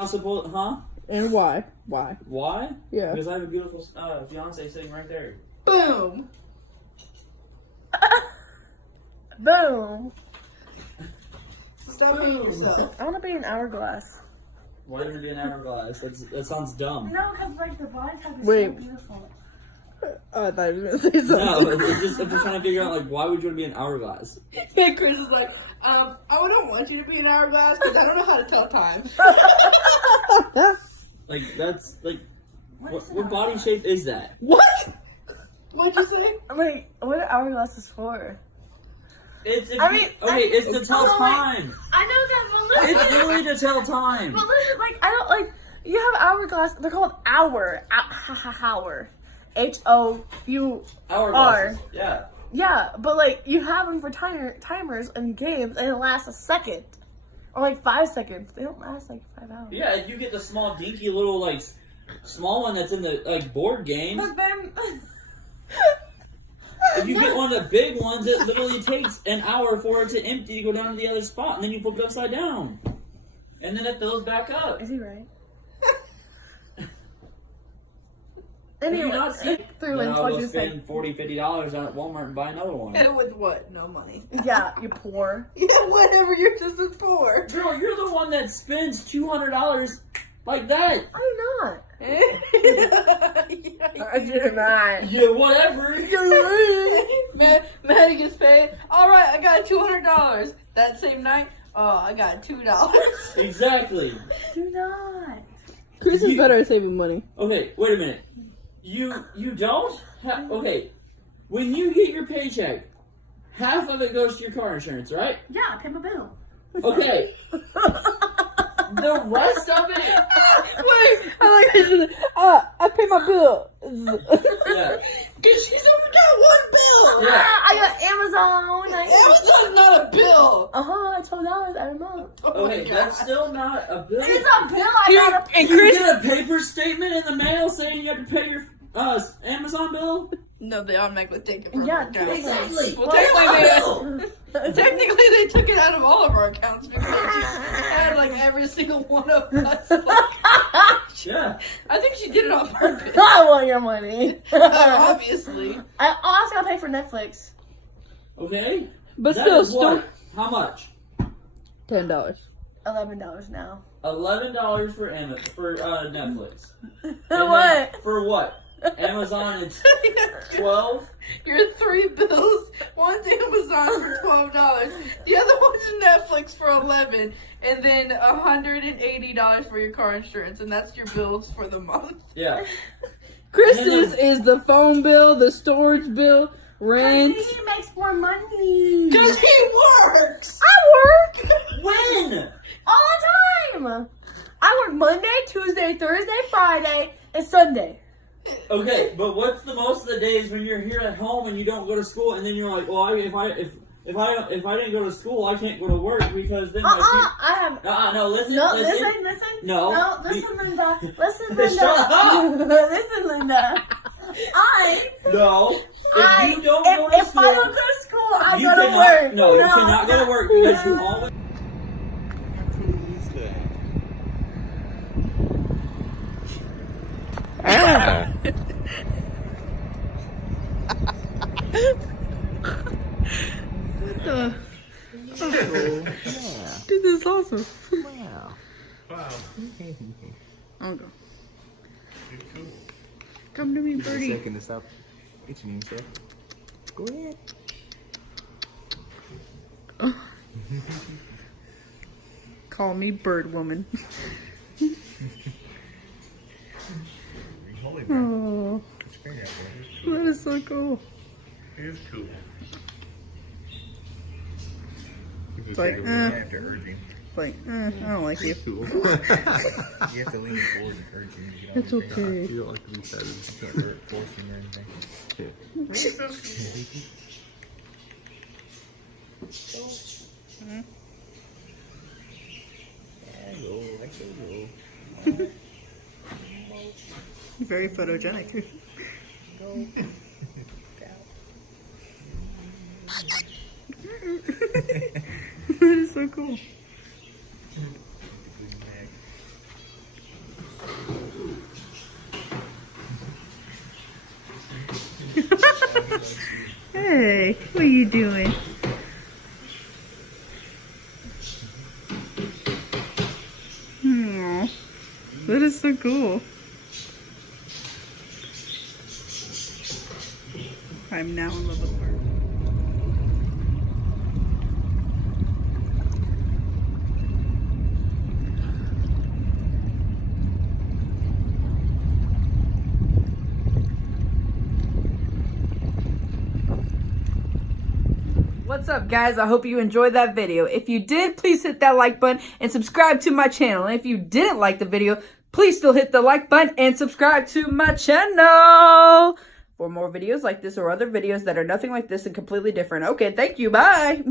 Not supposed, huh? And why? Why? Why? Yeah. Because I have a beautiful fiance sitting right there. Boom. Boom. Stop being yourself. I want to be an hourglass. Why would it be an hourglass? That sounds dumb. No, because like the body type is Wait. so beautiful. Oh, I thought you were gonna say something. No, I'm just trying to figure out like why would you want to be an hourglass? And Chris is like, I don't want you to be an hourglass because I don't know how to tell time. Like that's like what body shape is that? What? What'd you say? Like, what are hourglasses for? It's it's to tell time. I know that, but listen. It's literally to tell time. But listen, like, I don't, like, you have hourglass, they're called hour. Hour. H-O-U-R. Hourglasses. Yeah. Yeah, but, like, you have them for timers and games, and it lasts a second. Or, like, 5 seconds. They don't last, like, 5 hours. Yeah, if you get the small dinky little like small one that's in the like board games. But then... If you get one of the big ones, it literally takes an hour for it to empty to go down to the other spot, and then you flip it upside down. And then it fills back up. Is he right? Have you Anyway, not seen through then and I'll what go you say. spend $40, $50 at Walmart and buy another one. And with what? No money. Yeah, you poor. Yeah, whatever. You're just as poor. Girl, you're the one that spends $200 like that. I'm not. Yeah, I did not. Yeah, whatever. Maddie gets paid. All right, I got $200. That same night, I got $2. Exactly. Do not. Chris is better at saving money. Okay, wait a minute. You don't have, okay, when you get your paycheck, half of it goes to your car insurance, right? Yeah, I pay my bill. Okay. The rest of it, Wait, I like this. I pay my bill. yeah. She's only got one bill. Yeah. I got Amazon. Amazon's not a bill. It's $12 every month. Oh my Okay, God. that's still not a bill. It's a bill I gotta pay. And You Chris, get a paper statement in the mail saying you have to pay your Amazon bill? No, they automatically take it from Yeah, our accounts. Exactly. Well, Bill. technically, they took it out of all of our accounts because she had like every single one of us. Yeah. I think she did it on purpose. I want your money. Obviously. I also gotta pay for Netflix. Okay. but That still, is what? How much? $10. $11 now. $11 for Netflix. And What? then for what? Amazon it's 12. Your 3 bills. One's Amazon for $12. The other one's Netflix for $11, and then $180 for your car insurance, and that's your bills for the month. Yeah. Chris's is the phone bill, the storage bill, rent. He makes more money. Cause he works. I work When? all the time. I work Monday, Tuesday, Thursday, Friday, and Sunday. Okay, but what's the most of the days when you're here at home and you don't go to school, and then you're like, well, if I didn't go to school, I can't go to work because then I have. no, listen. No, listen. No. Listen, Linda. Listen, Shut Linda. up. Listen, Linda. No. If you don't go to if school, I don't go to school, I you go to cannot. work. No, you cannot go to work because you always. Dude, this is awesome. Wow. I'll go. Come to me, Give me a birdie. second to stop itching himself. Go ahead. Call me bird woman. Oh, that is so cool. It is cool. It's like, You have to urge him. it's like, I don't like you. Cool. You have to lean forward and urge him. You It's okay. You don't like to be sad. can't force him or anything. Very photogenic. That is so cool. Hey, what are you doing? Aww, that is so cool. I'm now in love with her. What's up, guys? I hope you enjoyed that video. If you did, please hit that like button and subscribe to my channel. And if you didn't like the video, please still hit the like button and subscribe to my channel for more videos like this or other videos that are nothing like this and completely different. Okay, thank you. Bye.